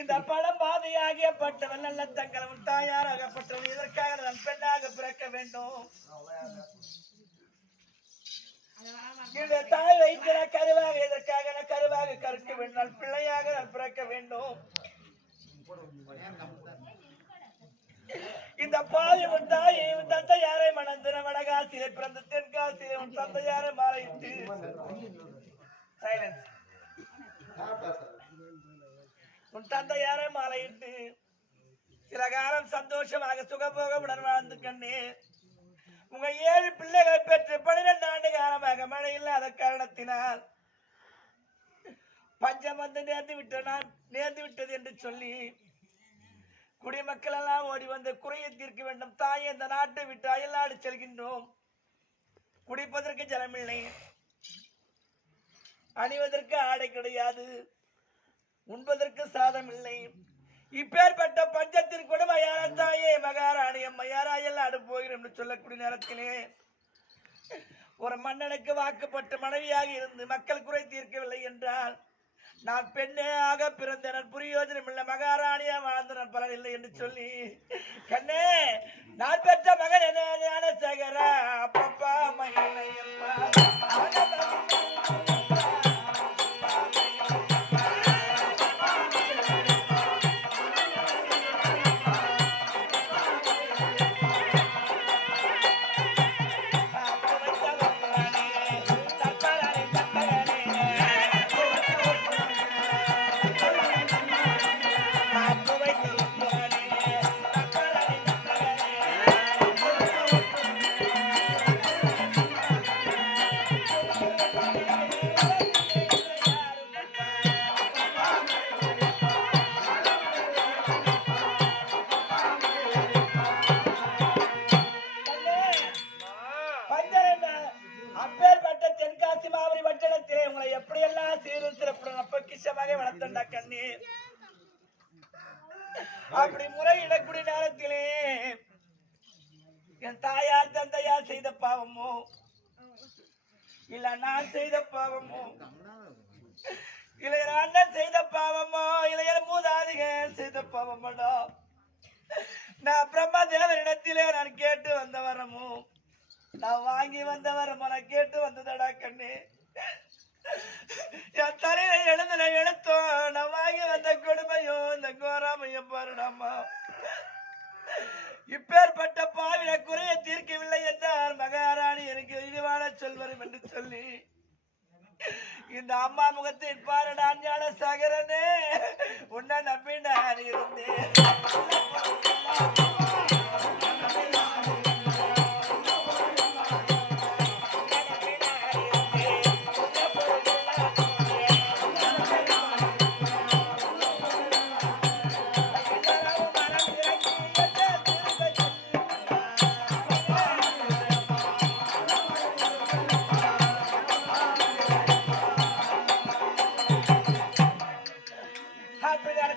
இந்த பழம் பாதையாகியப்பட்டவன் நல்ல தங்களும் தாயாராகப்பட்டவன் இதற்காக நான் பெண்ணாக பிறக்க வேண்டும். இந்த தாய் வைத்திர கருவாக இதற்காக நான் கருவாக கருக்க வேண்டும். பிள்ளையாக நான் பிறக்க வேண்டும். இந்த பாவி உன் தாயை உன் தந்தையாரை மணந்தின வடகாசிலே பிறந்த தென்காசிலே உன் தந்தையாரை மாலையிட்டு உன் தந்தையாரை மாலையிட்டு சில காலம் சந்தோஷமாக சுகபோகமுடன் வாழ்ந்து கண்ணே. உங்க 7 பிள்ளைகளை பெற்று 12 ஆண்டு காலமாக மழை இல்லாத காரணத்தினால் பஞ்சம் வந்து நேர்ந்து விட்டது என்று சொல்லி குடிமக்கள் எல்லாம் ஓடி வந்து குறையை தீர்க்க வேண்டும். தாயை இந்த நாட்டை விட்டு அயல்நாடு செல்கின்றோம். குடிப்பதற்கு ஜலமில்லை, அணிவதற்கு ஆடை கிடையாது, உண்பதற்கு சாதம் இல்லை. இப்பேற்பட்ட பஞ்சத்தின் கொடுமையான தாயே மகாராணி அம்மையார் அயல்நாடு போகிறோம் என்று சொல்லக்கூடிய நேரத்திலே ஒரு மன்னனுக்கு வாக்குப்பட்டு மனைவியாக இருந்து மக்கள் குறை தீர்க்கவில்லை என்றால் நான் பெண்ணே ஆக பிறந்தனர் பிரயோஜனம் இல்லை, மகாராணியா வாழ்ந்தனர் பலன் இல்லை என்று சொல்லி கண்ணே நான் பெற்ற மகன் என்ன ஞானசேகர அப்பப்பா மகிழையம்மா அப்படி முறையிடக்கூடிய நேரத்திலே என் தாயார் தந்தையார் செய்த பாவமோ இல்ல நான் செய்த பாவமோ இளையர் அண்ணன் செய்த பாவமோ இளையர் மூதாதிகள் செய்த பாவமோ நான் பிரம்ம தேவனிடத்திலே நான் கேட்டு வந்த வரமோ நான் வாங்கி வந்த வரமோ நான் கேட்டு வந்ததடா கண்ணே. என் தலையில எழுதுன எழுத்தோ நான் வாங்கி வந்த கொடுமையோ இந்த கோராமையும் பாருடாமா. இப்பேற்பட்ட பாவின குறைய தீர்க்கவில்லை என்றால் மகாராணி எனக்கு இழிவான சொல்வரும் என்று சொல்லி இந்த அம்மா முகத்தை பாருடா ஞானசேகரனே உன்னை நம்பி நான் இருந்தேன்.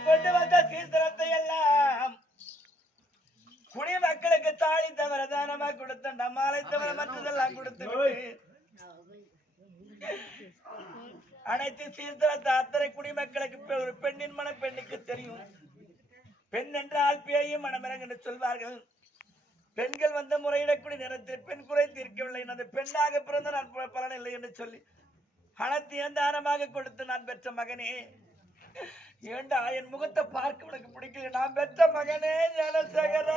கொண்டு வந்த சீர்திரத்தை எல்லாம் குடிமக்களுக்கு தாலி தவிர தானமா கொடுத்த மாலை தவிர மற்றதெல்லாம் கொடுத்து அனைத்து சீர்திரத்தை அத்தனை குடிமக்களுக்கு ஒரு பெண்ணின் மனம் பெண்ணுக்கு தெரியும். பெண் என்றால் பேயும் மனமிறங்கு என்று சொல்வார்கள். பெண்கள் வந்த முறையிடக்கூடிய நேரத்தில் பெண் குறை தீர்க்கவில்லை, அந்த பெண்ணாக பிறந்த நான் பலன் இல்லை என்று சொல்லி அனைத்தையும் தானமாக கொடுத்து நான் பெற்ற மகனே ஏண்டா என் முகத்தை பார்க்க உனக்கு பிடிக்கல, நான் பெற்ற மகனே ஞானசேகரா.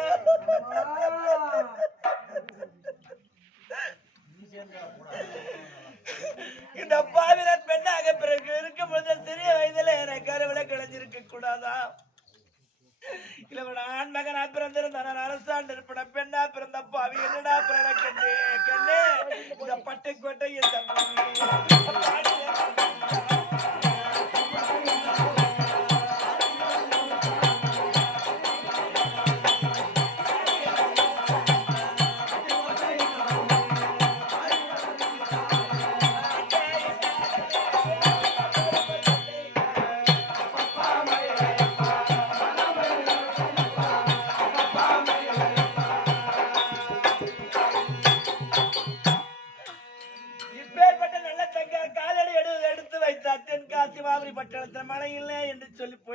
இந்த பாவினர் பெண்ணாக பிறகு இருக்கும் பொழுது சிறிய வயதில எனக்கு கருவில கிளஞ்சிருக்க கூடாதா? இல்ல ஆண் மகனா பிறந்திருந்த நான் அரசாண்டு இருப்பேன், பெண்ணா பிறந்த பாவி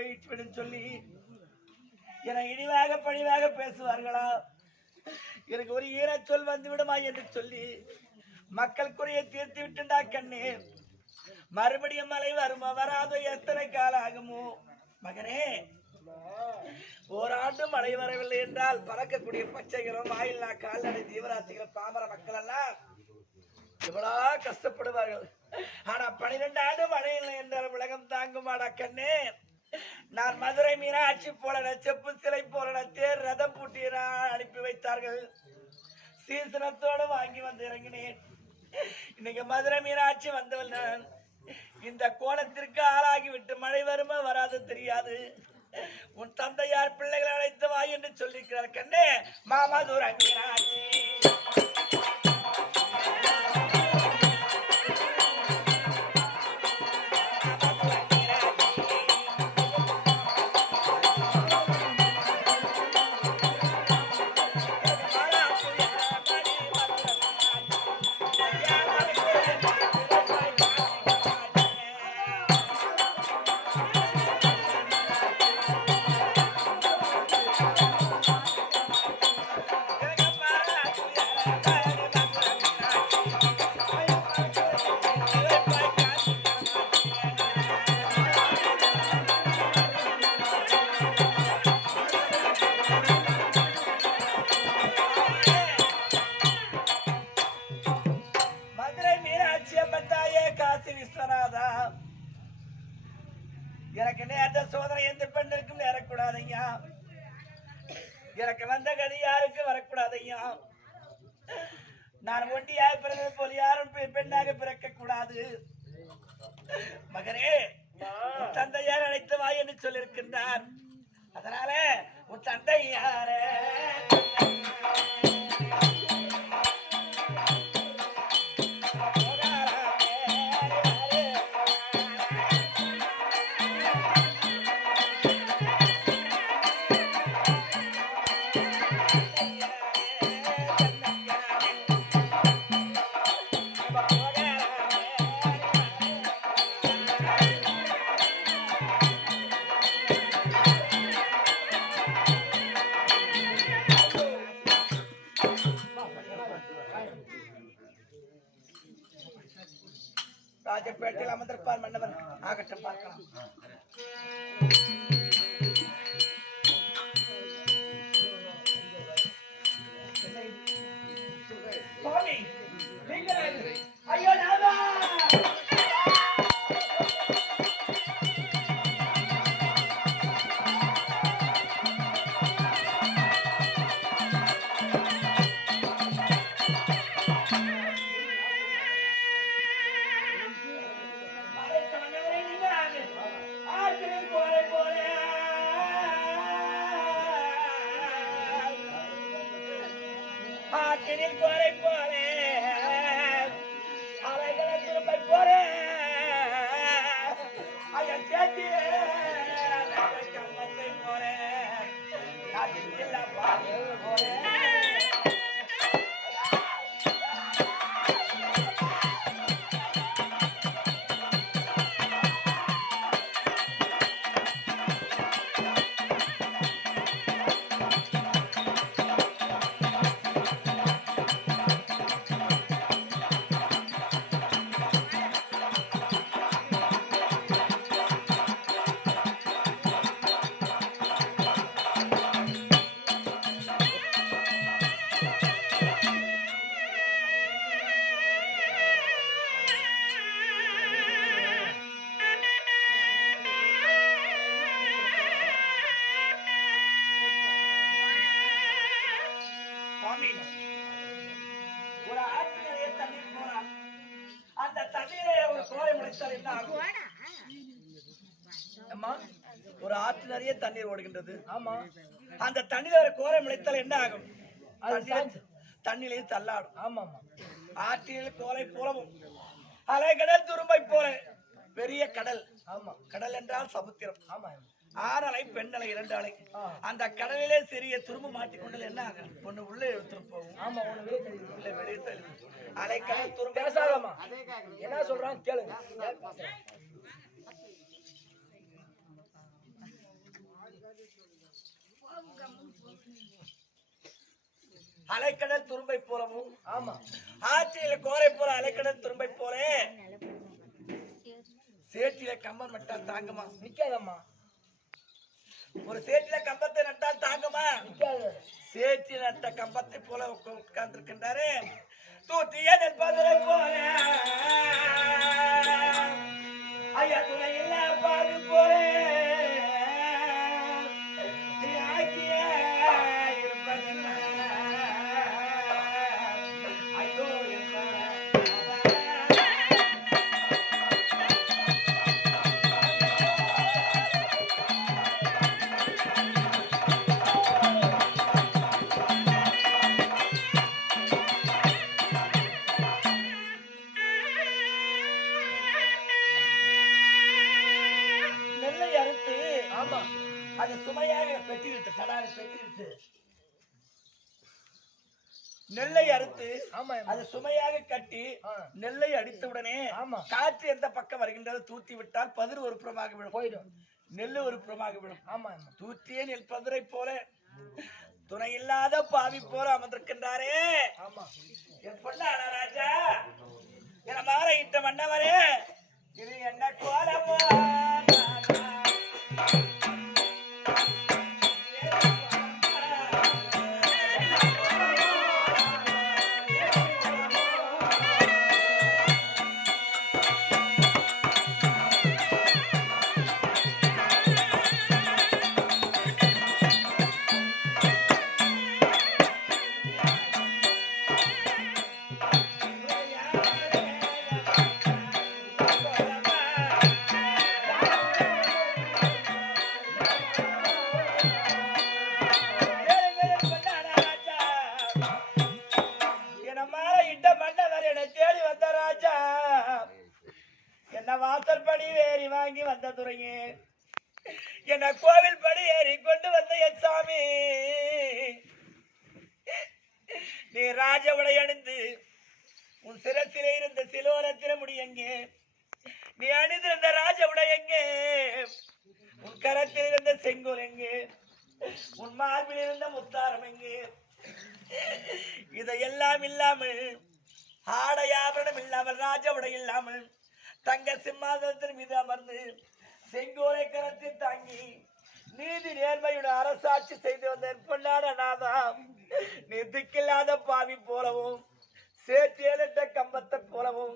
போயிட்டு சொல்லி என இழிவாக பழிவாக பேசுவார்களா? எனக்கு ஒரு ஈரச்சொல் வந்து விடுமா என்று சொல்லி மக்கள் குறையை தீர்த்து விட்டுண்டா கண்ணே. மறுபடியும் மழை வருமா வராதோ, எத்தனை காலம் ஆகுமோ? மகனே, ஓராண்டு மழை வரவில்லை என்றால் பறக்கக்கூடிய பச்சைகளும் ஆயில்லா கால்நடை ஜீவராசிகள் பாமர மக்கள் எல்லாம் எவ்வளவு கஷ்டப்படுவார்கள். ஆனா 12 ஆண்டு மழை இல்லை என்றால் உலகம் தாங்குமாடா கண்ணே. நான் மதுரை மீனாட்சி போல செப்பு சிலை போல தேர் ரதம் பூட்டி அனுப்பி வைத்தார்கள். சீசனத்தோடு வாங்கி வந்து இறங்கினேன். இன்னைக்கு மதுரை மீனாட்சி வந்தவள் நான். இந்த கோலத்திற்கு ஆளாகிவிட்டு மழை வருமா வராது தெரியாது. உன் தந்தையார் பிள்ளைகளை அழைத்து வா என்று சொல்லியிருக்கிறார் கண்ணே. மாமதுரை மீனாட்சி எனக்கு நேர்ந்த சோதனை எந்த பெண்ணிற்கும் நேரக்கூடாதையா. எனக்கு வந்த கதி யாருக்கும் வரக்கூடாதையா. நான் ஒண்டியாக பிறந்தது போல் யாரும் பெண்ணாக பிறக்க கூடாது. மகனே, உன் தந்தையார் அழைத்து வா என்று சொல்லியிருக்கின்றார். அதனால உன் தந்தையார ராஜப்பேட்டையில் அமர்ந்திருப்பார் மன்னவன். ஆகட்டும், பார்க்கலாம். சுவாமி, ஐயோ நாதா! கோரை போலே அலைகளை திரும்ப போறே ஐயன் சேத்தியே கம்மத்தை போறே நாட்டில் போறே. ஒரு ஆற்று நிறைய தண்ணீர் போறான். அந்த தண்ணீரை ஒரு கோரை முளைத்தால் என்ன ஆகும்? அம்மா, ஒரு ஆற்று நிறைய தண்ணீர் ஓடுகின்றது. ஆமா, அந்த தண்ணீர் ஒரு கோரை முளைத்தால் என்ன ஆகும்? தண்ணீரை தள்ளாடும். ஆமா, ஆற்றில் கோரை போலவும் அலைகடல் துரும்பை போல பெரிய கடல். ஆமா, கடல் என்றால் சமுத்திரம். ஆமா, 6 அலை பெண்ணலை 2 அலை. அந்த கடலிலே சிறிய துரும்பு மாட்டிக்கொண்டது என்ன ஆகும்? ஒண்ணு உள்ளே எடுத்துட்டு போகும். ஆமா, ஒண்ணு வெளியே தள்ளி அலைக்கடல் துரும்பு. பேசாதம்மா, என்ன சொல்றான் கேளுங்க. அலைக்கடல் துரும்பை போலவும் ஆமா ஆற்றில கோரை போல அலைக்கடல் துரும்பை போல சேற்றில கம்பம் நட்டால் தாங்குமா? நிக்காதம்மா. ஒரு சேற்றில கம்பத்தை நட்டால் தாங்குமா? நிக்காது. சேற்றில நட்ட கம்பத்தை போல உட்கார்ந்திருக்கின்றாரு. தூத்திய நெற்பதை போல ஐயா துணை இல்ல பாடு போல அது சுமையாக பெற்றிருச்சு. சடாரை பெற்றிருச்சு. நெல்லை அறுத்து அது சுமையாக கட்டி நெல்லை அடித்தவுடனே காற்று எந்த பக்கம் வருகின்றது தூத்தி விட்டால் பதிர் ஒரு புறமாக விடும், போயிடும். நெல்லு ஒரு புறமாக விடும். ஆமா, தூத்தியே நெல் பதிரை போல துணை இல்லாத பாவி போல அமர்ந்திருக்கின்றாரே. என் பொண்ணான ராஜா என மாற இட்ட மன்னவரே, இது என்ன கோலமோ? வாசற்படி ஏறி வாங்கி வந்த துறையே, என்ன கோவில் படி ஏறி கொண்டு வந்த என் சாமி, நீ ராஜ உடை அணிந்து உன் சிரத்திலே இருந்த சிலோரத்தில முடி எங்கே? நீ அணிந்திருந்த ராஜ உடை எங்கே? உன் கரத்தில் இருந்த செங்கோல் எங்கே? உன் மார்பில் இருந்த முத்தாரம் எங்கே? இதையெல்லாம் இல்லாமல் ஆடையாபரணம் இல்லாமல் ராஜ உடை இல்லாமல் தங்க சிம்மாசனத்தின் மீது அமர்ந்து செங்கோலை கரத்தில் தாங்கி நீதி நேர்மையுடன் அரசாட்சி செய்து வந்த பொன்னான நாதாம், நீ திக்கில்லாத பாவி போலவும் சேற்றியலிட்ட கம்பத்தை போலவும்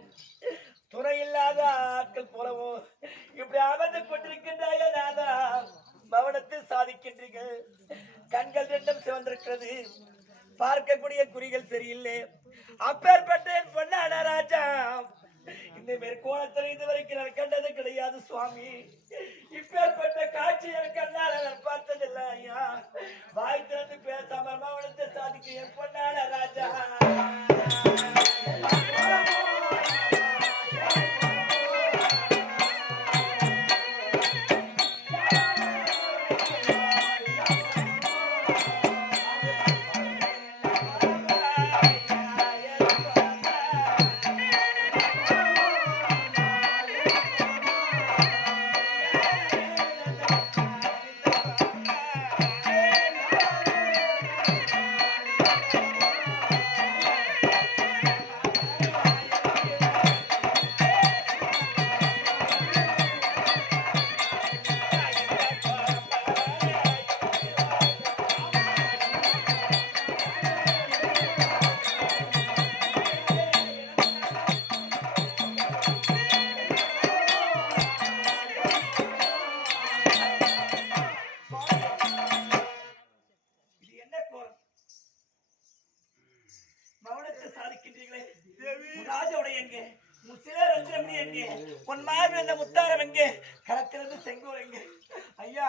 துணை இல்லாத ஆட்கள் போலவும் இப்படி அமர்ந்து கொண்டிருக்கின்றாய நாதா, மௌனத்தில் சாதிக்கின்றீர்கள். கண்கள் ரெண்டும் சிவந்திருக்கிறது, பார்க்கக்கூடிய குறிகள் சரியில்லை. அப்பேற்பட்ட என் பொன்னான ராஜா, இந்த மேற்கோளத்தில் இதுவரைக்கும் நான் கண்டது கிடையாது சுவாமி. இப்பேற்பட்ட காட்சி எனக்கு கண்ணால நான் பார்த்ததில்லை ஐயா. வாய் திறந்து பேசாம மௌனத்தை சாதிக்க என் பொன்னான ராஜா. முத்தாரம் எங்கே? கரத்திலிருந்து செங்கோல் எங்கே? ஐயா,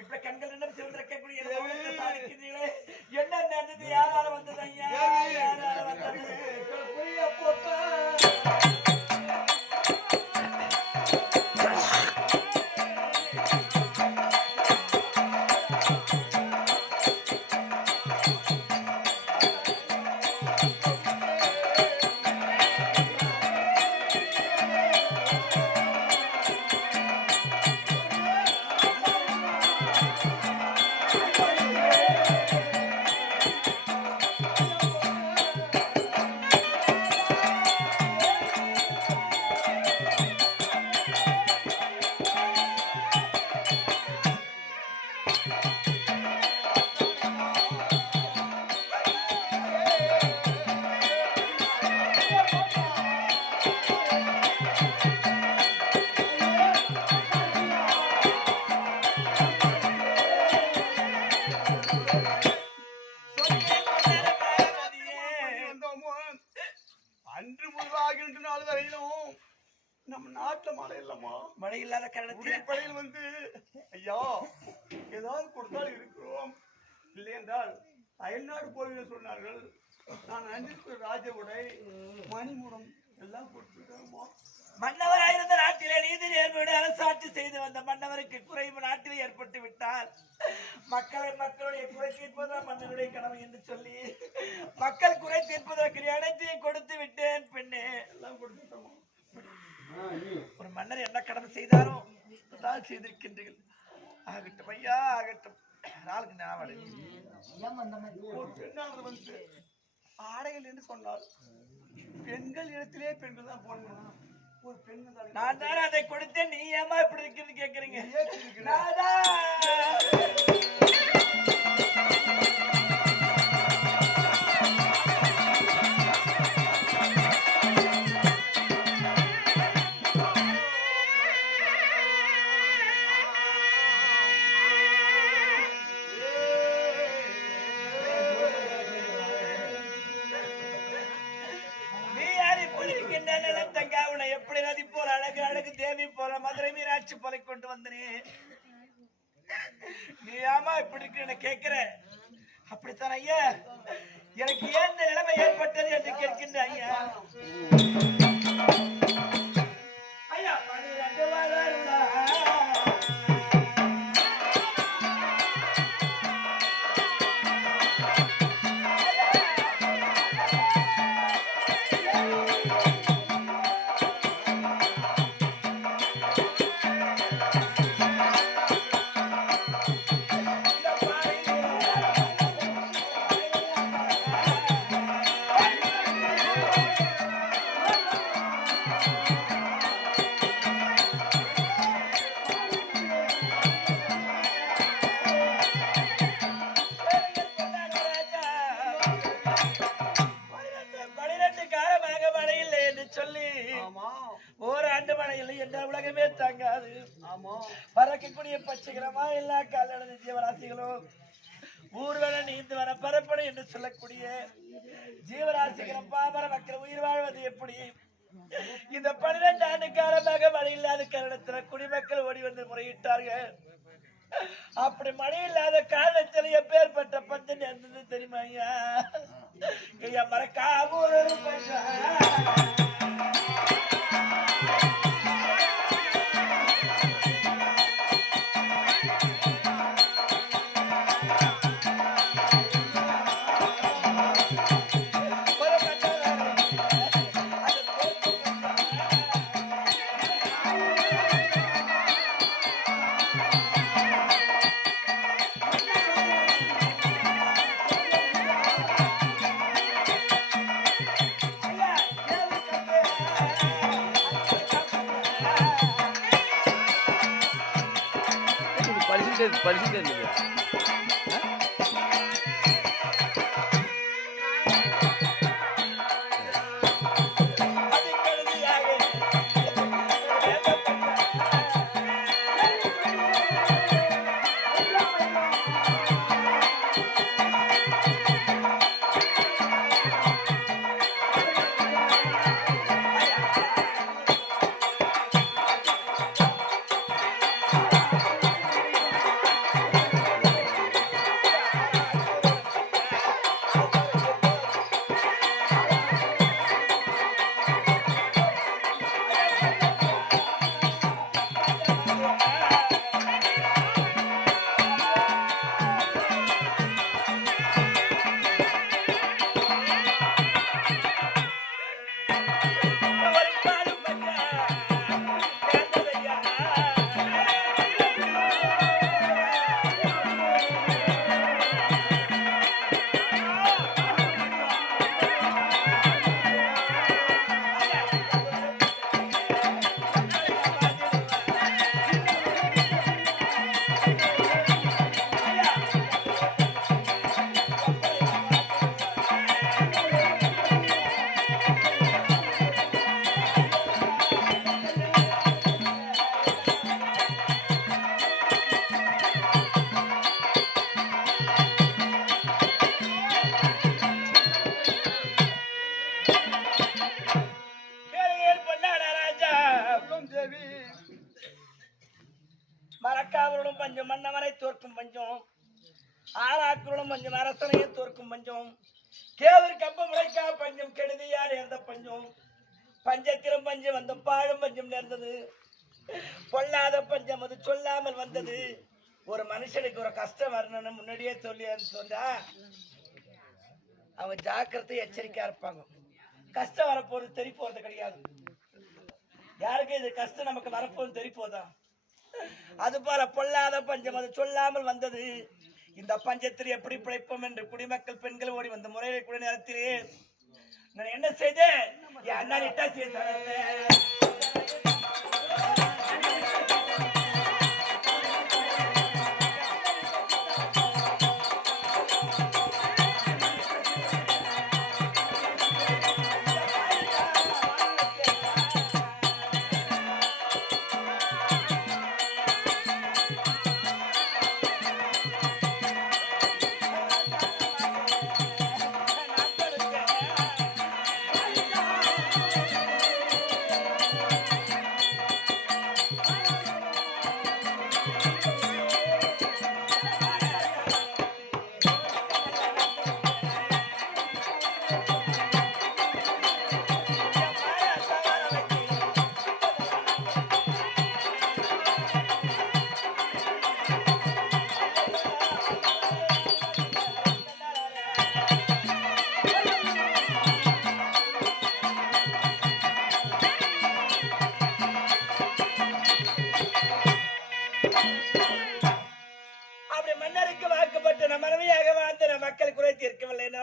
இப்ப கண்கள் ரெண்டும் சிவந்திருக்கக்கூடிய என்ன நடந்தது? யாரால வந்தது ஐயா? யாரால வந்தது? Yeah. நாள் வரையிலும் நம்ம நாட்டுல மழை இல்லம்மா. மழை இல்லாத காரணத்தில் வந்து ஐயா ஏதாவது கொடுத்தால் இருக்கிறோம், இல்லை என்றால் அயல்நாடு போய் சொன்னார்கள். நான் அன்றைக்கு ராஜ உடை மணிமுடம் எல்லாம் கொடுத்துருக்கோம்மா. மன்னவராயிருந்த நாட்டிலே நீதி நேர்மையோடு அரசாட்சி செய்து வந்த மன்னவருக்கு குறைவு நாட்டிலே ஏற்பட்டு விட்டால் மக்களுடைய குறை தீர்ப்பதுதான் மன்னனுடைய கடமை என்று சொல்லி மக்கள் குறை தீர்ப்பதற்கு அனைத்தையும் கொடுத்து விட்டேன். பெண்ணே எல்லாம் கொடுத்துட்டோமா. ஒரு மன்னர் என்ன கடமை செய்தாரோ தான் செய்திருக்கின்றீர்கள். ஆகட்டும் ஐயா ஆகட்டும். நாளுக்கு ஒரு பெண்ணானது வந்து ஆடைகள் என்று சொன்னால் பெண்கள் இடத்திலே பெண்கள் தான் போடணும். ஒரு பெண் நான் தான் அதை கொடுத்தேன், நீ ஏமா இப்படி இருக்குன்னு கேக்குறீங்க. எப்படி நதி போல அழகு அழகு தேவி போல மதுரை மீனாட்சி போல கொண்டு வந்தனே, நீ ஆமா இப்படி இருக்கு கேட்கிற. அப்படித்தான் ஐயா, எனக்கு ஏன் இந்த நிலைமை ஏற்பட்டது என்று கேட்கின்ற ஐயா. ஐயா பறக்கக்கூடிய பச்சைகளமா எல்லா கால்நடை ஜீவராசிகளும் ஊர்வல நீந்து வர பரப்படை என்று சொல்லக்கூடிய ஜீவராசிகளும் பாமர மக்கள் உயிர் வாழ்வது எப்படி? இந்த 12 ஆண்டு காலமாக மழை இல்லாத காரணத்தில் குடிமக்கள் ஓடி வந்து முறையிட்டார்கள். அப்படி மழை இல்லாத காரணத்தில் எப்பேற்பட்ட பஞ்சம் இருந்தது தெரியுமா ஐயா? ஐயா மறக்காம படிச்சுட்டு தோற்கும் பஞ்சம் அரசனையே தோற்கும் பஞ்சம் கேவர் கம்ப முளைக்கா பஞ்சம் கெடுதியா நேர்ந்த பஞ்சம் பஞ்சத்திலும் பஞ்சம் அந்த பாழும் பஞ்சம் நேர்ந்தது பொல்லாத பஞ்சம் அது சொல்லாமல் வந்தது ஒரு மனுஷனுக்கு ஒரு கஷ்டம் வரணும்னு முன்னாடியே சொல்லி சொன்னா அவன் ஜாக்கிரதை எச்சரிக்கையா இருப்பாங்க கஷ்டம் வரப்போறது தெரி போறது கிடையாது யாருக்கு இது கஷ்டம் நமக்கு வரப்போது தெரி போதா அது போல பொல்லாத பஞ்சம் அது சொல்லாமல் வந்தது இந்த பஞ்சத்தில் எப்படி பிழைப்போம் என்று குடிமக்கள் பெண்கள் ஓடி வந்த முறையை கூட நேரத்திலே நான் என்ன செய்தேன் என் அண்ணா இட்டா செய்தேன்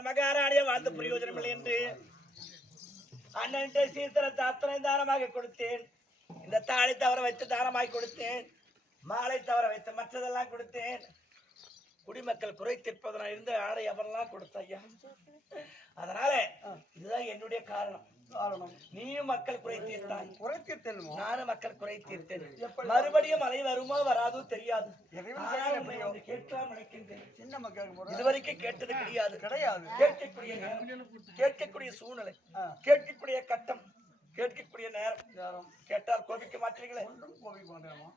மகாராணியை வாழ்ந்த பிரயோஜனம் இல்லை என்று அண்ணன் சீர்திரத்தை அத்தனை தானமாக கொடுத்தேன் இந்த தாளை தவற வைத்து தானமாய் கொடுத்தேன் மாலை தவற வைத்து மற்றதெல்லாம் கொடுத்தேன் குடிமக்கள் குறை தீர்ப்பதனால் இருந்து ஆடை அவரெல்லாம் கொடுத்த ஐயா அதனால இதுதான் என்னுடைய காரணம் நீயும் மக்கள் குறை தீர்த்தாய் குறை தீர்த்தேன் நானும் மக்கள் குறை தீர்த்தேன் மறுபடியும் மழை வருமோ வராதோ தெரியாது இதுவரைக்கும் கேட்டது கிடையாது கேட்கக்கூடிய சூழ்நிலை கேட்கக்கூடிய கட்டம் கேட்கக்கூடிய நேரம் கேட்டால் கோபிக்க மாட்டீங்களே கோபிக்க மாட்டேமா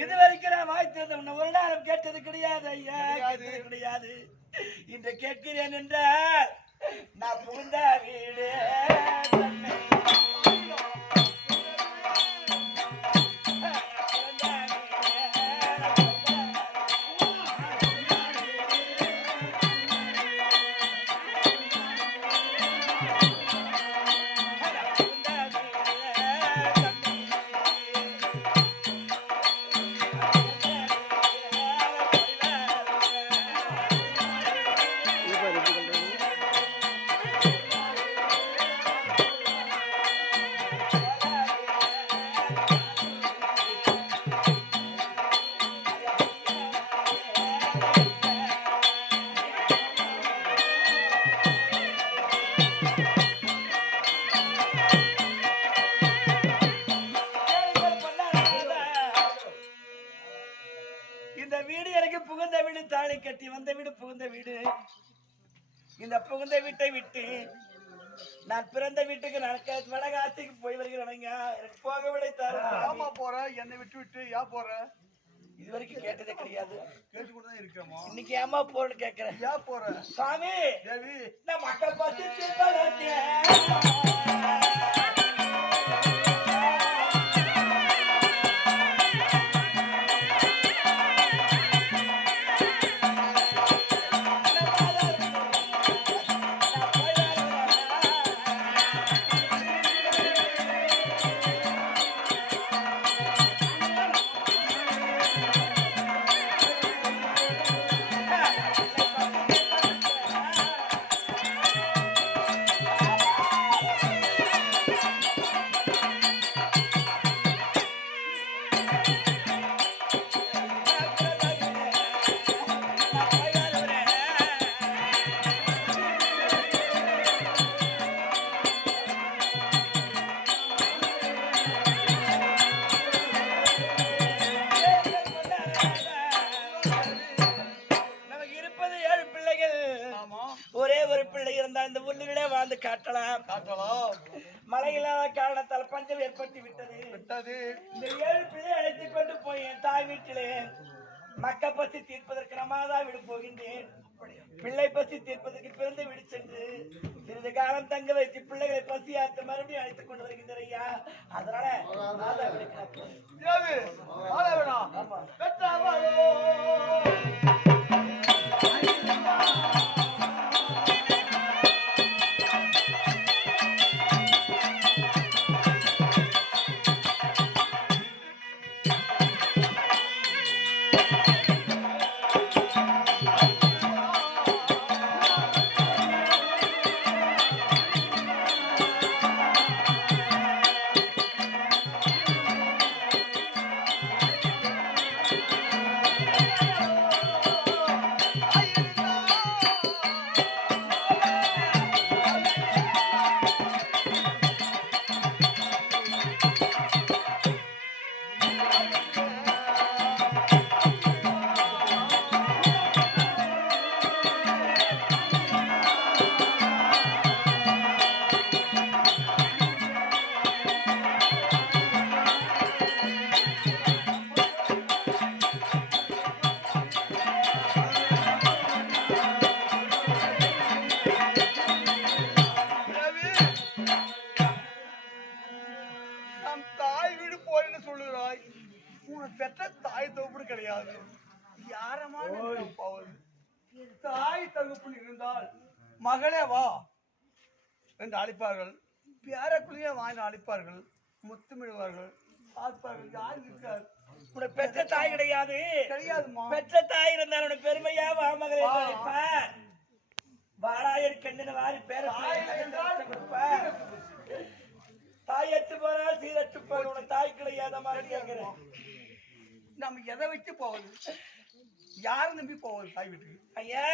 இதுவரைக்கும் நான் வாய்த்திருந்த ஒரு நாளும் கேட்டது கிடையாது ஐயா கிடையாது இன்று கேட்கிறேன் என்றால் நான் புகுந்த வீடு புகுந்த வீட்டை விட்டு நான் பிறந்த வீட்டுக்கு வடகாசிக்கு போய் வருகிறேன் எனக்கு போக விடை தாமா போற என்னை விட்டு விட்டு ஏன் போற இது வரைக்கும் கேட்டதே கிடையாது கேட்டுக்கொண்டுதான் இருக்கேமா இன்னைக்கு ஏமா போறேன்னு கேட்கிறேன் ஏன் போற சாமி தேவி நான் மக்கள் பசி இருந்தா இந்த ஊரிலே வாழ்ந்து காட்டலாம். மழை இல்லாத காரணத்தால் பஞ்சம் ஏற்பட்டு விட்டது. இந்த 7 பிள்ளை அழைத்துக் கொண்டு போய் என் தாய் வீட்டிலே மக்க பசி தீர்ப்பதற்கு நமாதான் விடு போகின்றேன். பிள்ளை பசி தீர்ப்பதற்கு பிறந்து விடு சென்று சிறிது காலம் தங்க வைத்து பிள்ளைகளை பசியாத்து மறுபடியும் அழைத்துக் கொண்டு வருகின்றேன் ஐயா. அதனால பெற்ற தாய் தொகுப்பு கிடையாது. யாரமான தாய் தகுப்பு இருந்தால் மகளே வா என்று அழைப்பார்கள். பேரக்குள்ளேயே வாங்கி அழைப்பார்கள், முத்தமிடுவார்கள், பார்ப்பார்கள். யாரு இருக்காரு? உனக்கு பெற்ற தாய் கிடையாது. கிடையாதுமா. பெற்ற தாய் இருந்தால் உனக்கு பெருமையா வா மகளே வாராயர் கண்ணன வாரி பேர தாயத்து போறா சீரத்து போற உனக்கு தாய் கிடையாத மாதிரி கேட்கிறேன். நம்ம எதை வச்சு போவது? யாரும் நம்பி போவது தாய் வீட்டுக்கு? ஐயா,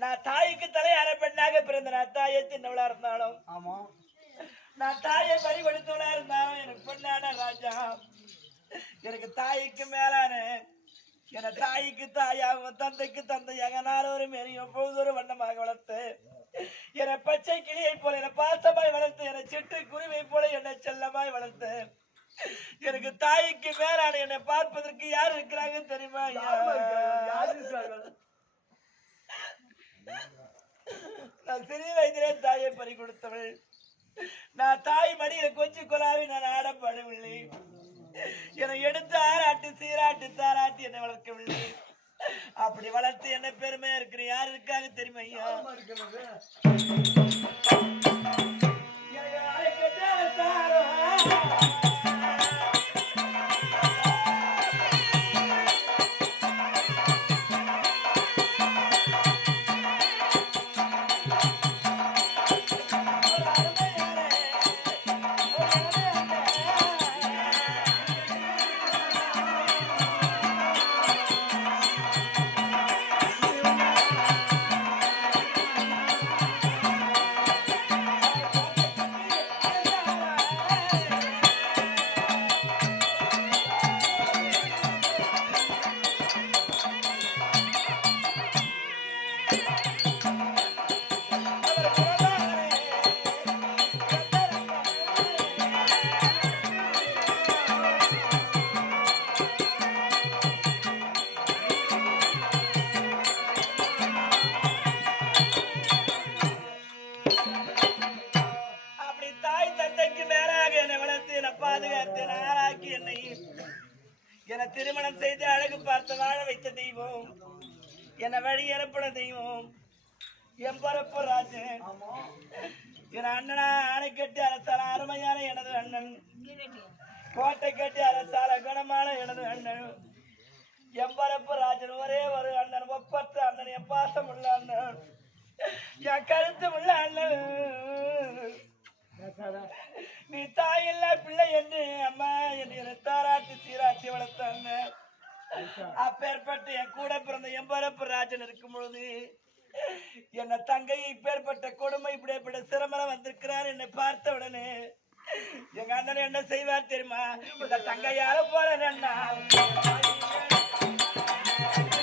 நான் தாய்க்கு தலை அரை பெண்ணாக பிறந்தேன். தாயை சின்னவளா இருந்தாலும், ஆமா, நான் தாயை பறி கொடுத்தவளா இருந்தாலும் எனக்கு பெண்ணான ராஜா. எனக்கு தாய்க்கு மேலான என தாய்க்கு தாயாகவும் தந்தைக்கு தந்தையாக நாளொரு மேலும் எப்போது வண்ணமாக வளர்த்து என பச்சை கிளியை போல என பாசமாய் வளர்த்து என சிட்டு குருவை போல என்னை செல்லமாய் வளர்த்து எனக்கு தாய்க்கு மேலான என்னை பார்ப்பதற்கு யார் இருக்கிறாங்க தெரியுமா? நான் சிறிய வயதிலே தாயை பறி கொடுத்தவள். நான் தாய் மடியில கொஞ்சி கொலாவி நான் ஆடப்படவில்லை. என்னை எடுத்து ஆராட்டி சீராட்டி தாராட்டி என்னை வளர்க்கவில்லை. அப்படி வளர்த்து என்ன பெருமையா இருக்கிற யாரு இருக்காங்க தெரியுமா ஐயா? திருமணம் செய்து அழகு பார்த்து வாழ வைத்த தெய்வம், என வழி எனப்பட தெய்வம் எம்பரப்பு ராஜன். என் அண்ணனா ஆணை கட்டி அரசால அருமையான எனது அண்ணன், கோட்டை கட்டி அரசால குணமான எனது அண்ணன் எம்பரப்பு ராஜன். ஒரே ஒரு அண்ணன், ஒப்பற்ற அண்ணன், என் பாசம் உள்ள அண்ணன், என் கருத்து உள்ள அண்ணன். நீ தாயில்லா பிள்ளை என்று அம்மா என்று தாராட்டி சீராட்டி வளர்த்த அண்ணன். அப்பேற்பட்ட என் கூட பிறந்த எம்பரப்பு ராஜன் இருக்கும் பொழுது என்ன தங்கையை இப்பேற்பட்ட கொடுமை இப்படிப்பட்ட சிரமம் வந்திருக்கிறார். என்னை பார்த்த உடனே எங்க அண்ணன் என்ன செய்வார் தெரியுமா? இந்த தங்கையால போற